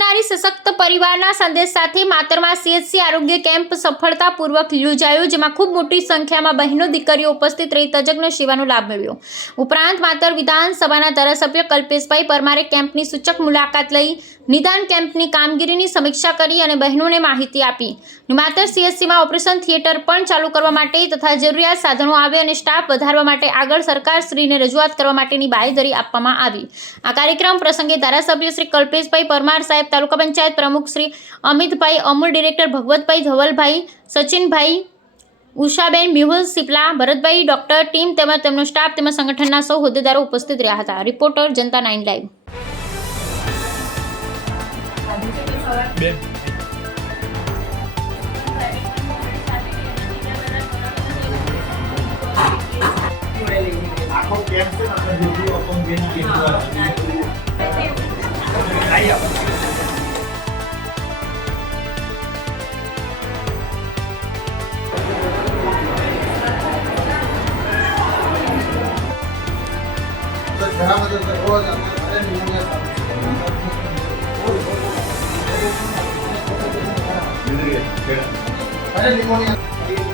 નારી સશક્ત પરિવારના સંદેશ સાથે માતરમાં સીએચસી આરોગ્ય કેમ્પ સફળતાપૂર્વક યોજાયો, જેમાં ખૂબ મોટી સંખ્યામાં બહેનો, દીકરીઓ ઉપસ્થિત રહી તજજ્ઞ સેવાનો લાભ મેળવ્યો. ઉપરાંત માતર વિધાનસભાના ધારાસભ્ય કલ્પેશભાઈ પરમારે કેમ્પની સૂચક મુલાકાત લઈ નિદાન કેમ્પની કામગીરીની સમીક્ષા કરી અને બહેનોને માહિતી આપી. માતર સીએસસીમાં ઓપરેશન થિયેટર પણ ચાલુ કરવા માટે તથા જરૂરિયાત સાધનો આવે અને સ્ટાફ વધારવા માટે આગળ સરકારશ્રીને રજૂઆત કરવા માટેની બાંયધરી આપવામાં આવી. આ કાર્યક્રમ પ્રસંગે ધારાસભ્ય શ્રી કલ્પેશભાઈ પરમાર સાહેબ, તાલુકા પંચાયત પ્રમુખ Shri Amitbhai Amul, director Bhagwatbhai Dhavalbhai, Sachinbhai Ushaben Mehul Sipla, Bharatbhai, doctor team તેમજ તેમનો સ્ટાફ તેમજ સંગઠનના સૌ હોદ્દેદારો ઉપસ્થિત રહ્યા હતા. Reporter Janta nine live biết không kém tức là cần review ở công viên kiếm người đấy ạ Hãy subscribe cho kênh Ghiền Mì Gõ Để không bỏ lỡ những video hấp dẫn Makanya.